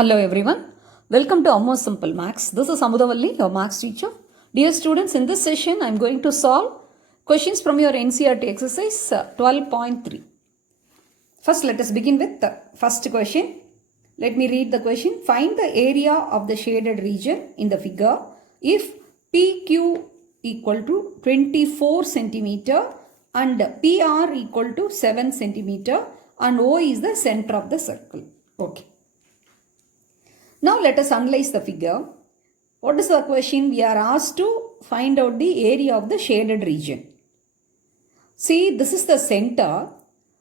Hello everyone, welcome to Ammu Simple Maths. This is R.AMUTHAVALLI, your Maths teacher. Dear students, in this session I am going to solve questions from your Ncert exercise 12.3. First let us begin with the first question. Let me read the question. Find the area of the shaded region in the figure if PQ equal to 24 centimeter and PR equal to 7 centimeter and O is the center of the circle. Okay. Now let us analyze the figure. What is the question? We are asked to find out the area of the shaded region. See, this is the center.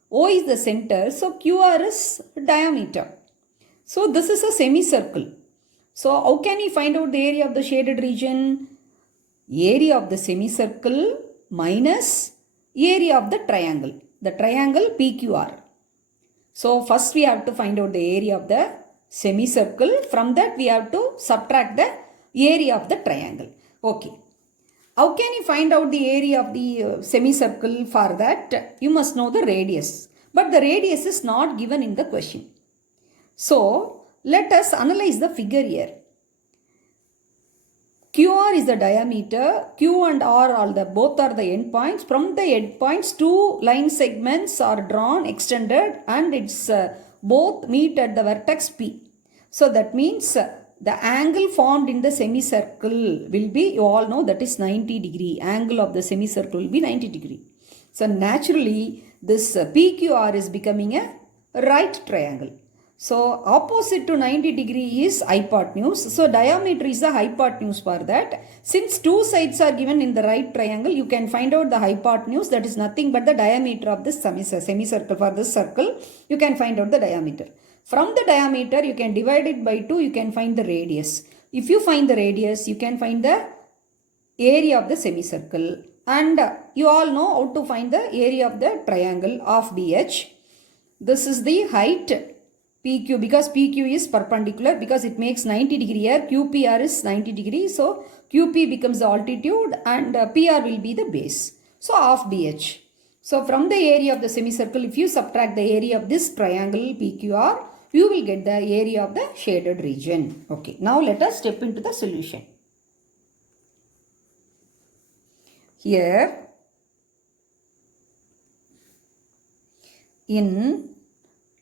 O is the center. So QR is diameter. So this is a semicircle. So how can we find out the area of the shaded region? Area of the semicircle minus area of the triangle. The triangle PQR. So first we have to find out the area of the semicircle. From that we have to subtract the area of the triangle. Okay. How can you find out the area of the semicircle? For that you must know the radius. But the radius is not given in the question. So let us analyze the figure here. QR is the diameter, Q and R are both are the endpoints. From the endpoints, two line segments are drawn, extended, and it's both meet at the vertex P. So that means the angle formed in the semicircle will be, you all know, that is 90 degree. Angle of the semicircle will be 90 degree. So naturally this PQR is becoming a right triangle. So opposite to 90 degree is hypotenuse. So diameter is the hypotenuse for that. Since two sides are given in the right triangle, you can find out the hypotenuse, that is nothing but the diameter of this semicircle. For this circle, you can find out the diameter. From the diameter, you can divide it by 2, you can find the radius. If you find the radius, you can find the area of the semicircle. And you all know how to find the area of the triangle of BH. This is the height PQ, because PQ is perpendicular, because it makes 90 degree here. QPR is 90 degree. So QP becomes the altitude and PR will be the base. So of BH. So from the area of the semicircle, if you subtract the area of this triangle PQR, you will get the area of the shaded region. Okay. Now let us step into the solution. Here in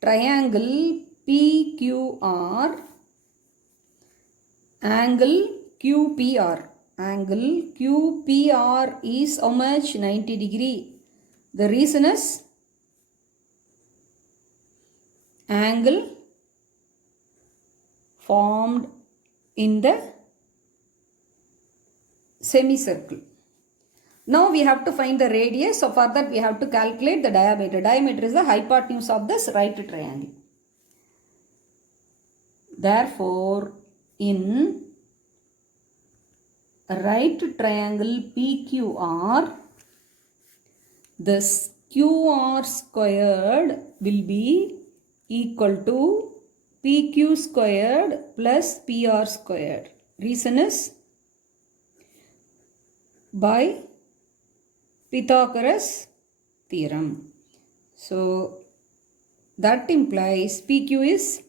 triangle PQR, angle QPR. Angle QPR is how much? 90 degree. The reason is angle formed in the semicircle. Now we have to find the radius. So for that we have to calculate the diameter. Diameter is the hypotenuse of this right triangle. Therefore, in right triangle PQR, this QR squared will be equal to PQ squared plus PR squared. Reason is by Pythagoras theorem. So that implies PQ is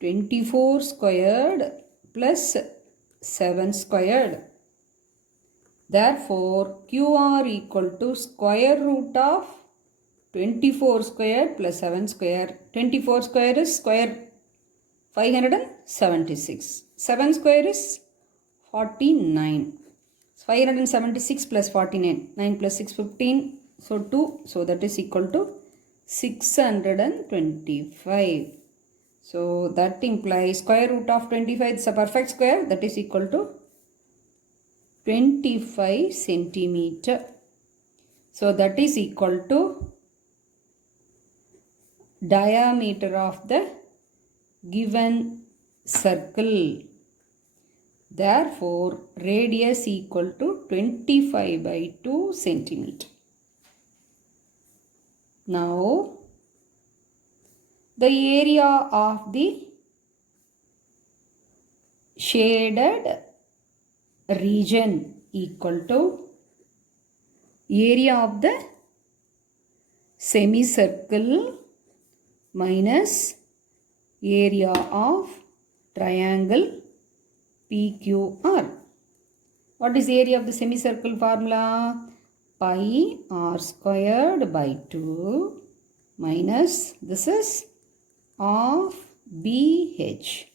24 squared plus 7 squared. Therefore, QR equal to square root of 24 squared plus 7 squared. 24 square is square 576. 7 square is 49. 576 plus 49. 9 plus 6, 15. So 2. So that is equal to 625. So that implies square root of 25 is a perfect square, that is equal to 25 centimeter. So that is equal to diameter of the given circle. Therefore, radius equal to 25 by 2 centimeter. Now, the area of the shaded region equal to area of the semicircle minus area of triangle PQR. What is the area of the semicircle formula? Pi r squared by 2 minus, this is of BH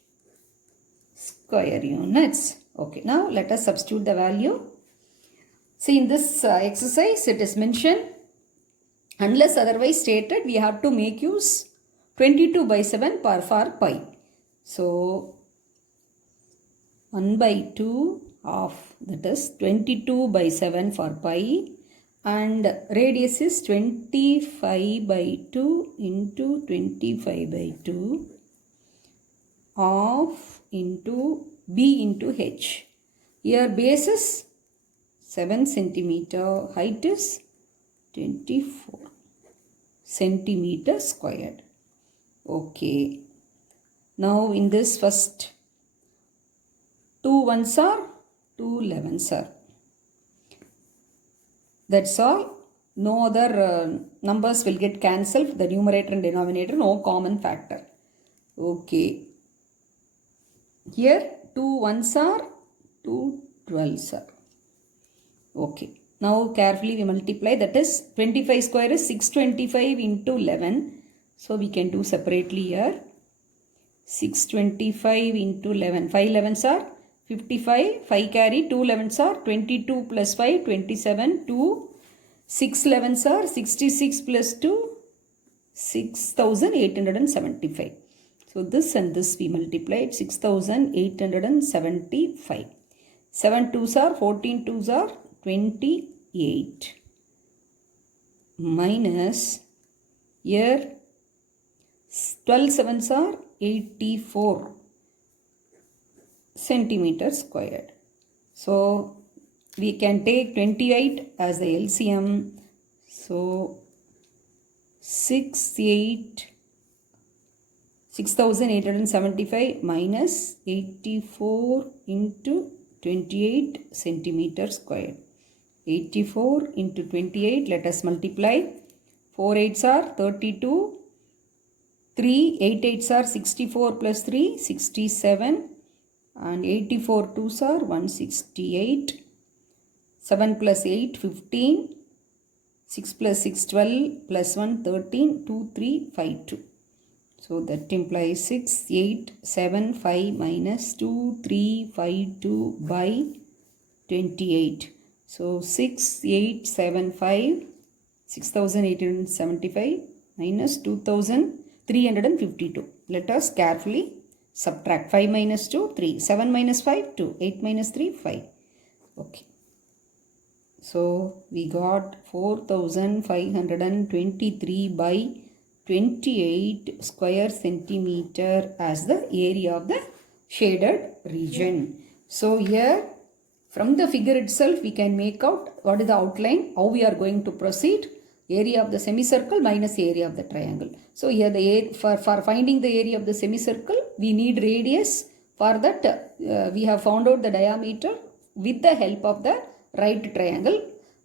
square units. Okay, now let us substitute the value. See, in this exercise it is mentioned, unless otherwise stated, we have to make use 22 by 7 for pi. So 1 by 2 of, that is 22 by 7 for pi, and radius is 25 by 2 into 25 by 2 of into B into H. Here base is 7 centimeter, height is 24 centimeter squared. Okay. Now in this first 2 ones are, 2 11s are. That's all. No other numbers will get cancelled. The numerator and denominator, no common factor. Okay. Here 2 ones are, 2 12s are. Okay. Now carefully we multiply. That is 25 square is 625 into 11. So we can do separately here. 625 into 11. 5 11s are 55. 5 carry. 2 11s are 22 plus 5, 27. 2. 6 11s are 66 plus 2, 6875. So this and this we multiplied, 6875. 7 2s are, 14 2s are 28. Minus, here 12 7s are 84 centimeter squared. So we can take 28 as the LCM. So 6875 minus 84 into 28 centimeter squared. 84 into 28, let us multiply. 4 8s are 32. 3 8 8s are 64 plus 3, 67. And 84 2s are 168. 7 plus 8, 15. 6 plus 6, 12. Plus 1, 13. 2, 3, 5, 2. So that implies 6, 8, 7, 5 minus 2, 3, 5, 2 by 28. So 6, 8, 7, 5. 6875 minus 2352. Let us carefully subtract. 5 minus 2, 3. 7 minus 5, 2. 8 minus 3, 5. Okay. So we got 4523 by 28 square centimeter as the area of the shaded region. So here from the figure itself we can make out what is the outline, how we are going to proceed. Area of the semicircle minus area of the triangle. So here the for finding the area of the semicircle we need radius. For that we have found out the diameter with the help of the right triangle.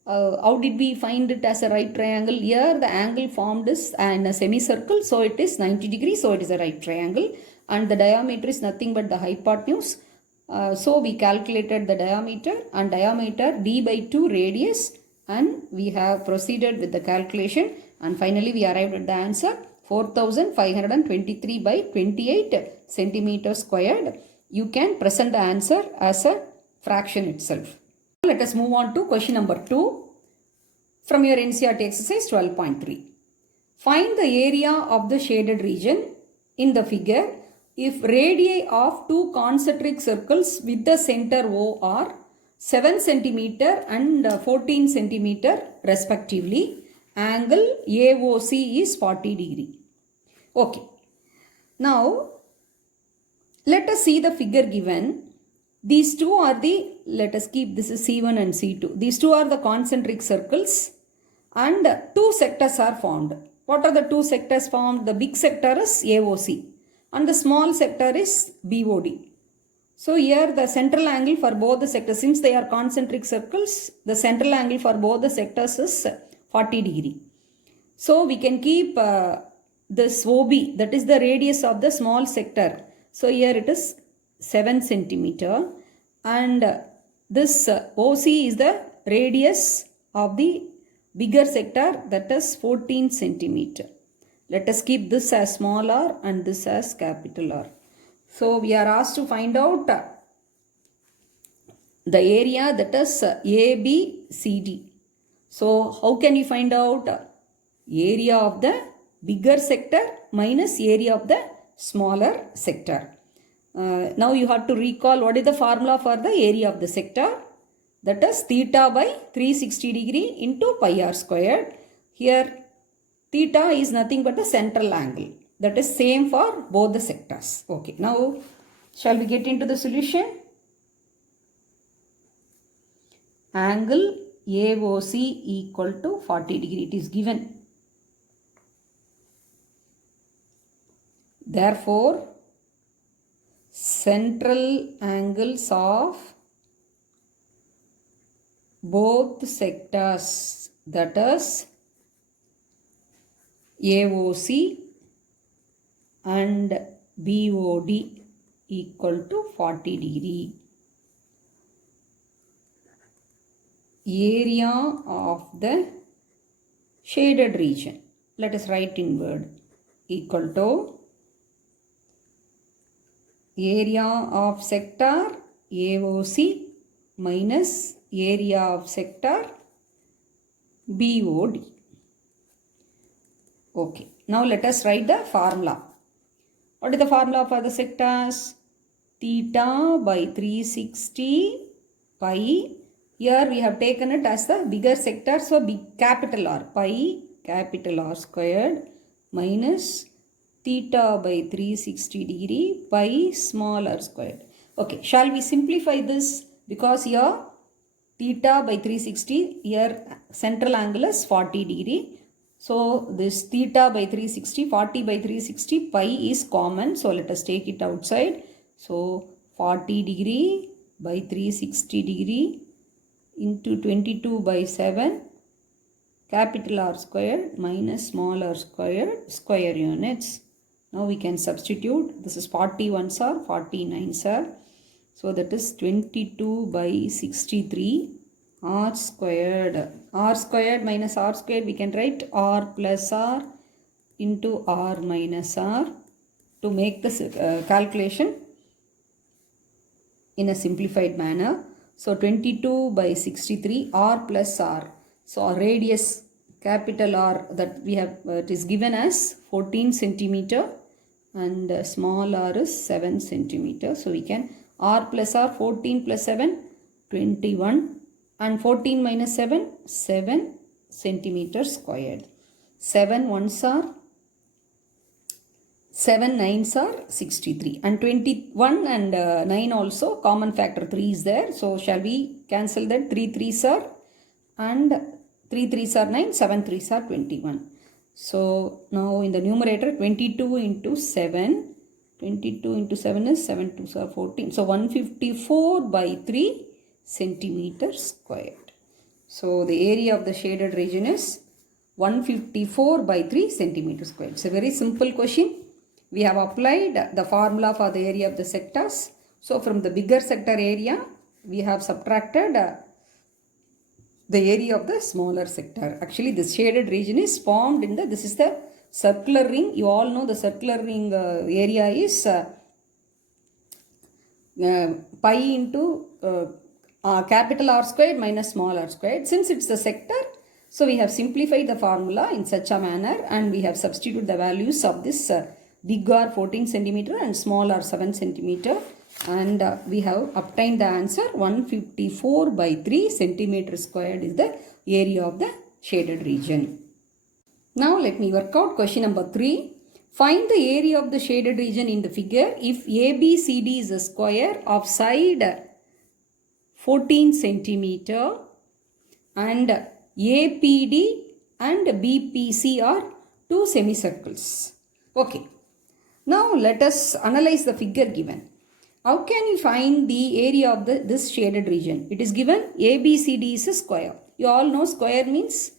How did we find it as a right triangle? Here the angle formed is in a semicircle, so it is 90 degrees, so it is a right triangle, and the diameter is nothing but the hypotenuse. So we calculated the diameter, and diameter d by 2 radius, and we have proceeded with the calculation, and finally we arrived at the answer 4523 by 28 centimeter squared. You can present the answer as a fraction itself. Let us move on to question number 2 from your Ncert exercise 12.3. Find the area of the shaded region in the figure if radii of two concentric circles with the center O are 7 cm and 14 cm respectively. Angle AOC is 40 degree. Okay. Now, let us see the figure given. These two are the, let us keep this is C1 and C2. These two are the concentric circles and two sectors are formed. What are the two sectors formed? The big sector is AOC and the small sector is BOD. So here the central angle for both the sectors, since they are concentric circles, the central angle for both the sectors is 40 degree. So we can keep this OB, that is the radius of the small sector. So here it is 7 centimeter, and this OC is the radius of the bigger sector, that is 14 centimeter. Let us keep this as small r and this as capital R. So we are asked to find out the area, that is ABCD. So how can you find out area of the bigger sector minus area of the smaller sector? Now you have to recall what is the formula for the area of the sector. That is theta by 360 degree into pi r squared. Here theta is nothing but the central angle. That is same for both the sectors. Okay, now shall we get into the solution? Angle AOC equal to 40 degree. It is given. Therefore, central angles of both sectors, that is AOC and BOD, equal to 40 degree. Area of the shaded region, let us write in word, equal to area of sector AOC minus area of sector BOD. Okay, now let us write the formula. What is the formula for the sectors? Theta by 360 pi. Here we have taken it as the bigger sector, so big capital R, pi capital R squared minus theta by 360 degree pi small r squared. Okay, shall we simplify this? Because here theta by 360, here central angle is 40 degree. So this theta by 360, 40 by 360, pi is common. So let us take it outside. So 40 degree by 360 degree into 22 by 7 capital R squared minus small r squared square units. Now we can substitute. This is 41s are 49s are. So that is 22 by 63 r squared. R squared minus r squared, we can write r plus r into r minus r to make this calculation in a simplified manner. So 22 by 63 r plus r. So our radius capital R that we have, it is given as 14 centimeter and small r is 7 centimeter. So we can r plus r, 14 plus 7, 21, and 14 minus 7, 7 centimeter squared. 7 ones are 7 9s are 63, and 21 and 9 also common factor 3 is there. So shall we cancel that? 3 3s are and 3 3s are 9, 7 3s are 21. So now in the numerator 22 into 7, 22 into 7 is 7 2s are 14. So 154 by 3 centimeters squared. So the area of the shaded region is 154 by 3 centimeters squared. It's a very simple question. We have applied the formula for the area of the sectors. So from the bigger sector area, we have subtracted the area of the smaller sector. Actually, this shaded region is formed in the, this is the circular ring. You all know the circular ring area is pi into capital R squared minus small r squared. Since it's the sector, so we have simplified the formula in such a manner and we have substituted the values of this big R 14 centimeter and small r 7 centimeter, and we have obtained the answer 154 by 3 centimeter squared is the area of the shaded region. Now let me work out question number 3. Find the area of the shaded region in the figure if ABCD is a square of side 14 centimeter and APD and BPC are two semicircles. Okay. Now let us analyze the figure given. How can you find the area of this shaded region? It is given ABCD is a square. You all know square means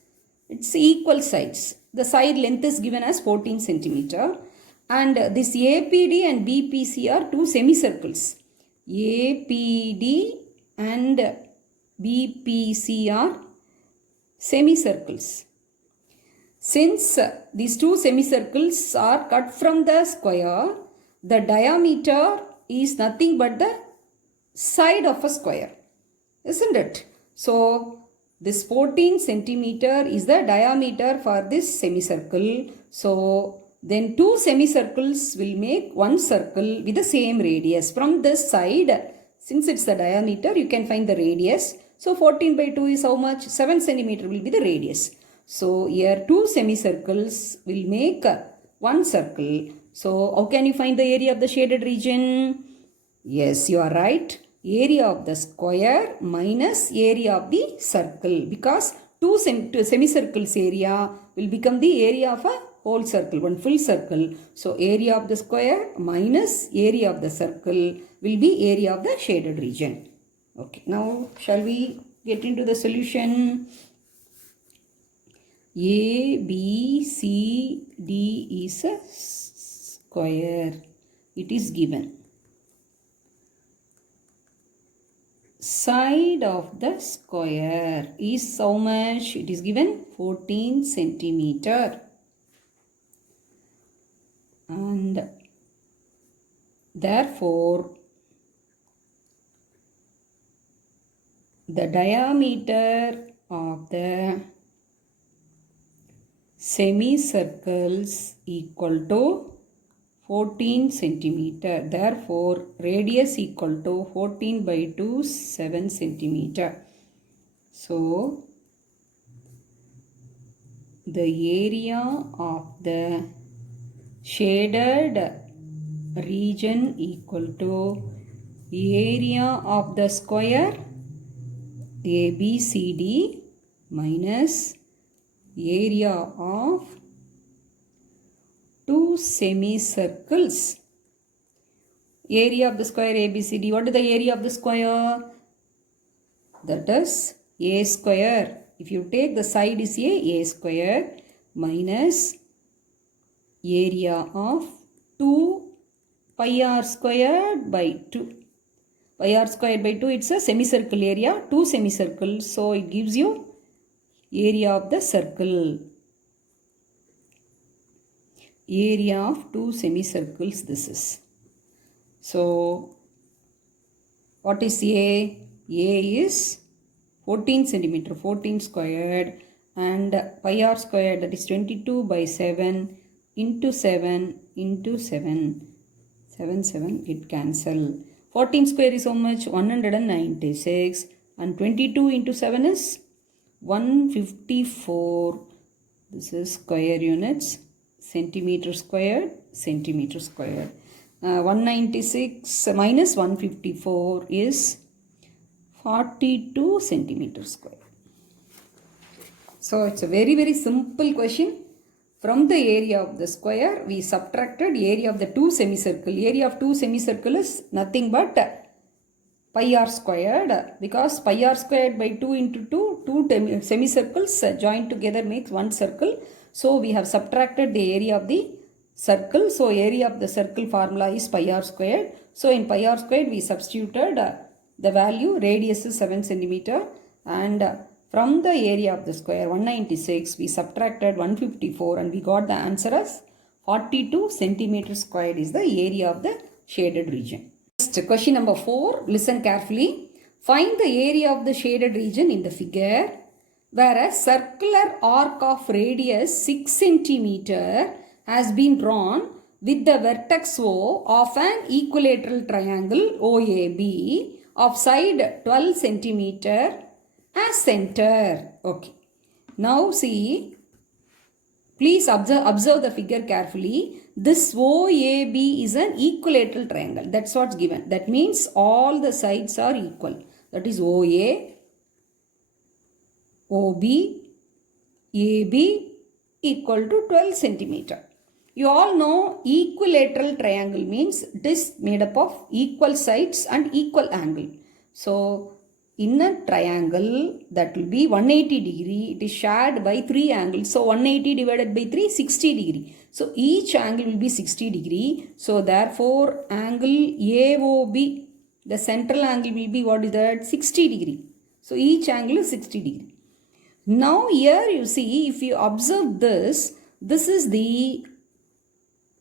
it's equal sides. The side length is given as 14 centimeter and this APD and BPC are two semicircles. APD and BPC are semicircles. Since these two semicircles are cut from the square, the diameter is nothing but the side of a square, isn't it? So this 14 centimeter is the diameter for this semicircle. So then two semicircles will make one circle with the same radius. From this side, since it's the diameter, you can find the radius. So 14 by 2 is how much? 7 centimeter will be the radius. So here two semicircles will make one circle. So how can you find the area of the shaded region? Yes, you are right. Area of the square minus area of the circle, because two semicircles area will become the area of a whole circle, one full circle. So area of the square minus area of the circle will be area of the shaded region. Okay, now shall we get into the solution? A, B, C, D is a square. It is given. Side of the square is how much? It is given 14 centimeter. And therefore, the diameter of the semicircles equal to 14 centimeter. Therefore, radius equal to 14 by 2, 7 centimeter. So, the area of the shaded region equal to area of the square ABCD minus area of two semicircles. Area of the square ABCD. What is the area of the square? That is A square. If you take the side is A square minus area of 2 pi r squared by 2. Pi r squared by 2, it's a semicircle area, two semicircles. So it gives you area of the circle. Area of two semicircles this is. So what is A? A is 14 centimeter, 14 squared, and pi r squared, that is 22 by 7 into 7 into 7. 7 get cancel. 14 square is how much? 196, and 22 into 7 is 154. This is square units. Centimeter squared, centimeter squared. 196 minus 154 is 42 centimeter square. So it's a very simple question. From the area of the square, we subtracted area of the two semicircle. Area of two semicircle is nothing but pi r squared, because pi r squared by 2 into 2, two semicircles joined together makes one circle. So we have subtracted the area of the circle. So area of the circle formula is pi r squared. So in pi r squared we substituted the value, radius is 7 centimeter, and from the area of the square 196 we subtracted 154 and we got the answer as 42 centimeter squared is the area of the shaded region. Next, question number 4. Listen carefully. Find the area of the shaded region in the figure where a circular arc of radius 6 centimeter has been drawn with the vertex O of an equilateral triangle OAB of side 12 centimeter as center. Okay. Now see, please observe the figure carefully. This OAB is an equilateral triangle. That's what's given. That means all the sides are equal. That is OA, OB, AB equal to 12 centimeter. You all know equilateral triangle means it is made up of equal sides and equal angle. So in a triangle that will be 180 degree, it is shared by 3 angles. So 180 divided by 3, 60 degree. So each angle will be 60 degree. So therefore angle AOB The central angle will be, what is that? 60 degree. So each angle is 60 degree. Now here you see, if you observe this, this is the,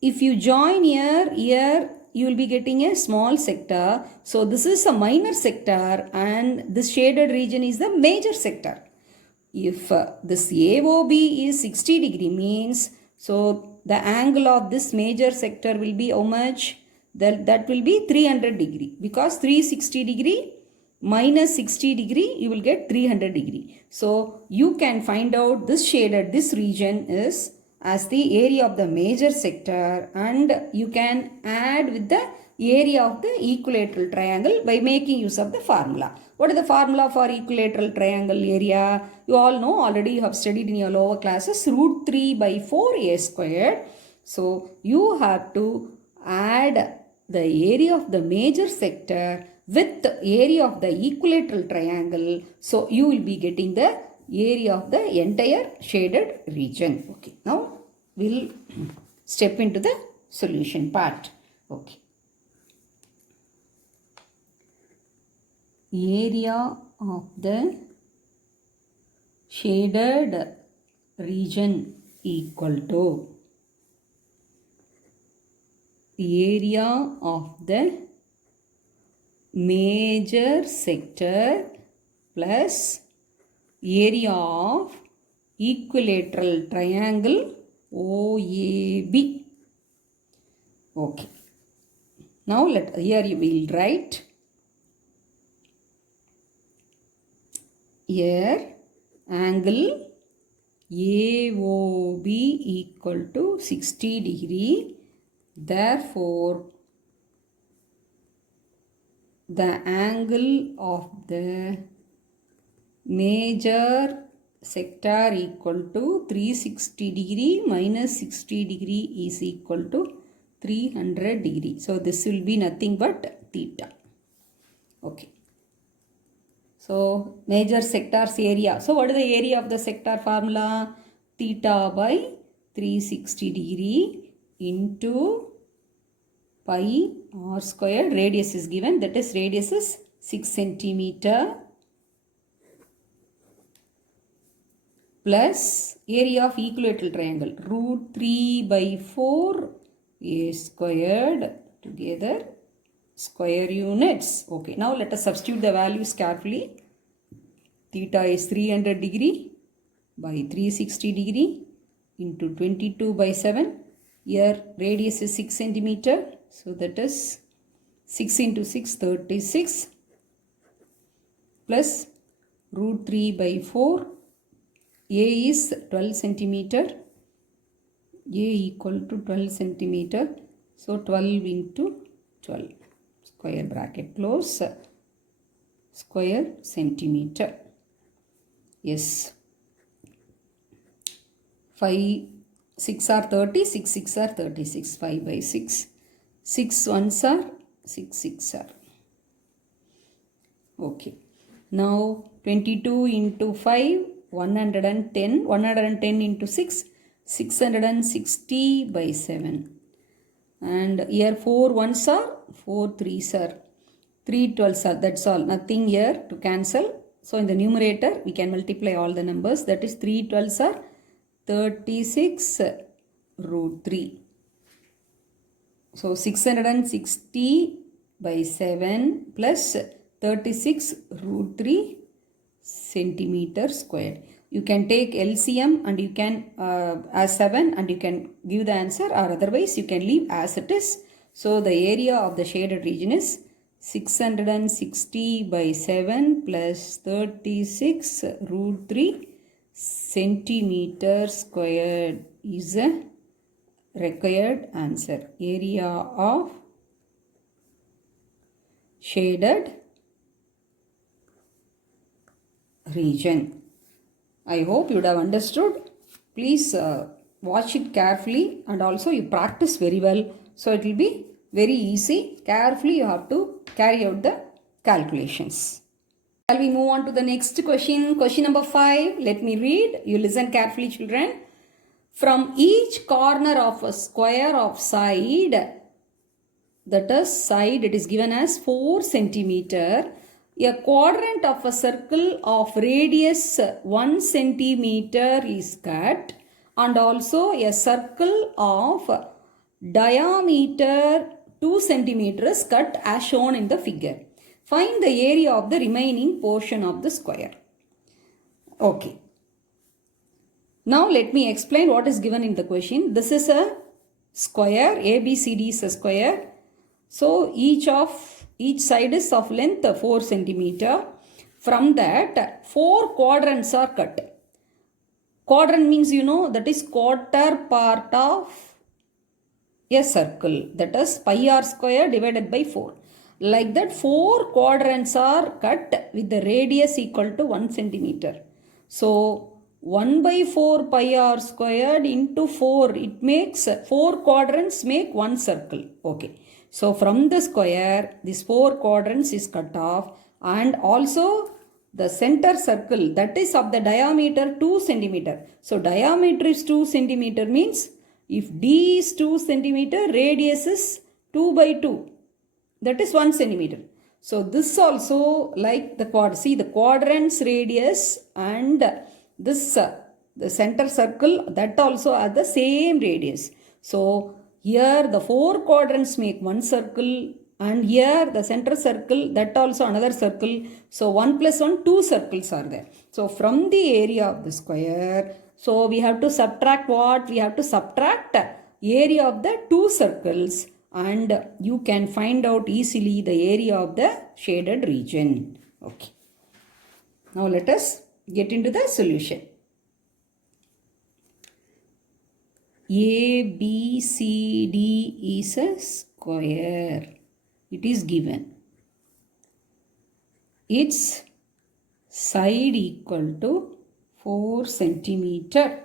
if you join here you will be getting a small sector. So this is a minor sector and this shaded region is the major sector. If this AOB is 60 degree means, so the angle of this major sector will be how much? That will be 300 degree, because 360 degree minus 60 degree you will get 300 degree. So you can find out this shaded, this region is as the area of the major sector, and you can add with the area of the equilateral triangle by making use of the formula. What is the formula for equilateral triangle area? You all know, already you have studied in your lower classes, root 3 by 4 a squared. So you have to add the area of the major sector with the area of the equilateral triangle. So you will be getting the area of the entire shaded region. Okay, now we'll step into the solution part. Okay. Area of the shaded region equal to area of the major sector plus area of equilateral triangle OAB. Okay. Now here you will write, here angle AOB equal to 60 degree. Therefore, the angle of the major sector equal to 360 degree minus 60 degree is equal to 300 degree. So this will be nothing but theta. Okay. So major sector's area. So what is the area of the sector formula? Theta by 360 degree into pi r squared. Radius is given, that is radius is 6 centimeter plus area of equilateral triangle root 3 by 4 a squared together square units. Okay, now let us substitute the values carefully. Theta is 300 degree by 360 degree into 22 by 7. Here radius is 6 centimeter. So that is 6 into 6, 36 plus root 3 by 4. A is 12 centimeter. A equal to 12 centimeter. So 12 into 12. Square bracket close. Square centimeter. Yes. 5, 6 are 30, 6, 6 are 36. 5 by 6. 6 ones are 6, 6 are. Okay. Now 22 into 5, 110. 110 into 6, 660 by 7. And here 4 ones are, 4 threes are, 3 12s are. That's all. Nothing here to cancel. So in the numerator, we can multiply all the numbers. That is 3 12s are 36 root 3. So 660 by 7 plus 36 root 3 centimeter squared. You can take LCM and you can as 7 and you can give the answer, or otherwise you can leave as it is. So the area of the shaded region is 660 by 7 plus 36 root 3 centimeter squared is a required answer. Area of shaded region. I hope you would have understood. Please watch it carefully and also you practice very well. So it will be very easy. Carefully you have to carry out the calculations. Shall we move on to the next question? Question number 5. Let me read. You listen carefully, children. From each corner of a square of side that is side, it is given as 4 centimeter. A quadrant of a circle of radius 1 centimeter is cut, and also a circle of diameter 2 centimeter is cut as shown in the figure. Find the area of the remaining portion of the square. Okay. Now let me explain what is given in the question. This is a square. ABCD is a square. So each side is of length 4 centimeter. From that 4 quadrants are cut. Quadrant means you know that is quarter part of a circle, that is pi r square divided by 4. Like that 4 quadrants are cut with the radius equal to 1 centimeter. So 1 by 4 pi r squared into 4, it makes 4 quadrants make 1 circle. Okay. So from the square, this 4 quadrants is cut off, and also the center circle, that is of the diameter 2 centimeter. So diameter is 2 centimeter means if D is 2 centimeter, radius is 2 by 2. That is 1 centimeter. So this also like the quadrants radius and this the center circle, that also are the same radius. So here the 4 quadrants make 1 circle, and here the center circle, that also another circle. So 1 plus 1, 2 circles are there. So from the area of the square, so we have to subtract what? We have to subtract area of the 2 circles, and you can find out easily the area of the shaded region. Okay. Now let us get into the solution. ABCD is a square. It is given. Its side equal to 4 centimeter.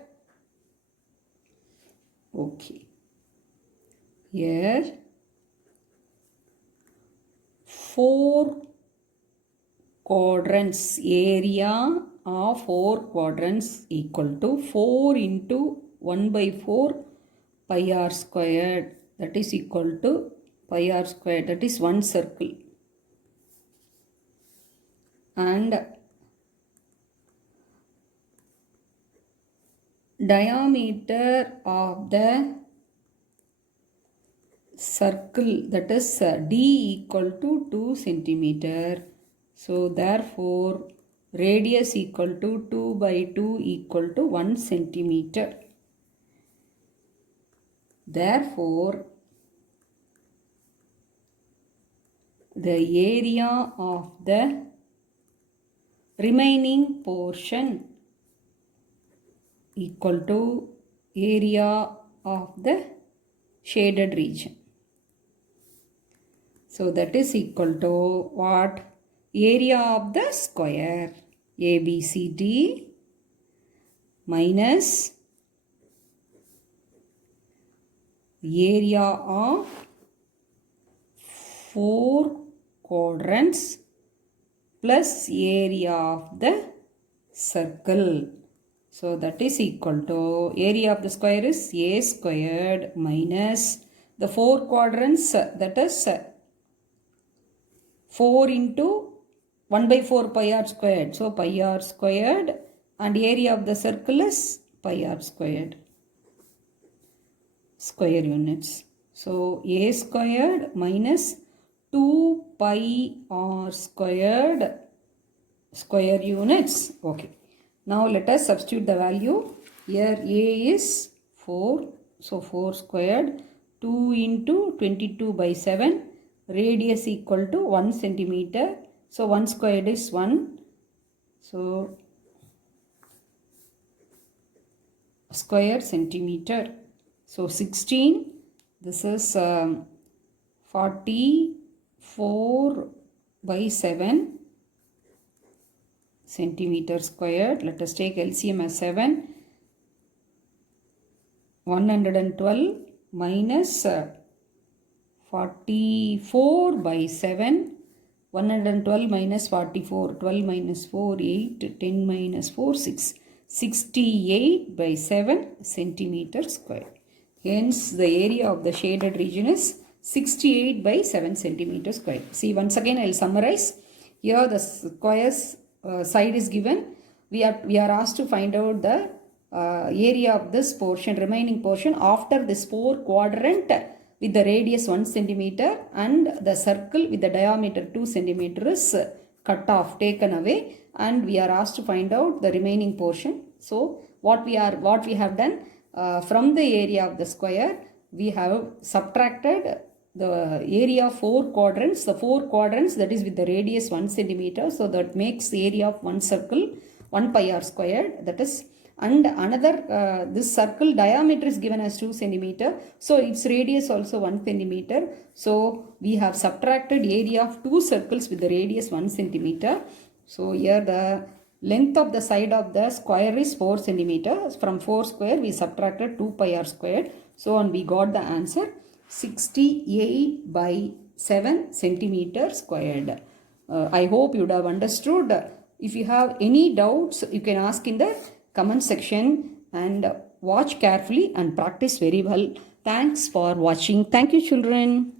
Okay. Here 4 quadrants, area of 4 quadrants equal to 4 into 1 by 4 pi r squared, that is equal to pi r squared, that is 1 circle. And diameter of the circle, that is D equal to 2 centimeter. So therefore radius equal to 2 by 2 equal to 1 centimeter. Therefore the area of the remaining portion equal to area of the shaded region. So that is equal to what? Area of the square ABCD minus area of 4 quadrants plus area of the circle. So that is equal to area of the square is A squared minus the 4 quadrants, that is 4 into 1 by 4 pi r squared. So pi r squared, and area of the circle is pi r squared. Square units. So A squared minus 2 pi r squared square units. Okay. Now let us substitute the value. Here A is 4. So 4 squared. 2 into 22 by 7. Radius equal to 1 centimeter. So 1 squared is 1. So square centimeter. So 16. This is 44 by 7 centimeter squared. Let us take LCM as 7. 112 minus 44 by 7. 112 minus 44. 12 minus 4, 8. 10 minus 4, 6. 68 by 7 centimeter squared. Hence the area of the shaded region is 68 by 7 centimeter square. See, once again I will summarize. Here the square's side is given. We are asked to find out the area of this portion, remaining portion after this 4 quadrant with the radius 1 centimeter and the circle with the diameter 2 centimeter is cut off, taken away, and we are asked to find out the remaining portion. So what we have done, from the area of the square we have subtracted the area of 4 quadrants, the 4 quadrants that is with the radius 1 centimeter, so that makes the area of one circle 1 pi r squared, that is, and another this circle diameter is given as 2 centimeter, so its radius also 1 centimeter. So we have subtracted area of 2 circles with the radius 1 centimeter. So here the length of the side of the square is 4 centimeter. From 4 square we subtracted 2 pi r squared. So and we got the answer 68 by 7 centimeter squared. I hope you would have understood. If you have any doubts, you can ask in the comment section, and watch carefully and practice very well. Thanks for watching. Thank you, children.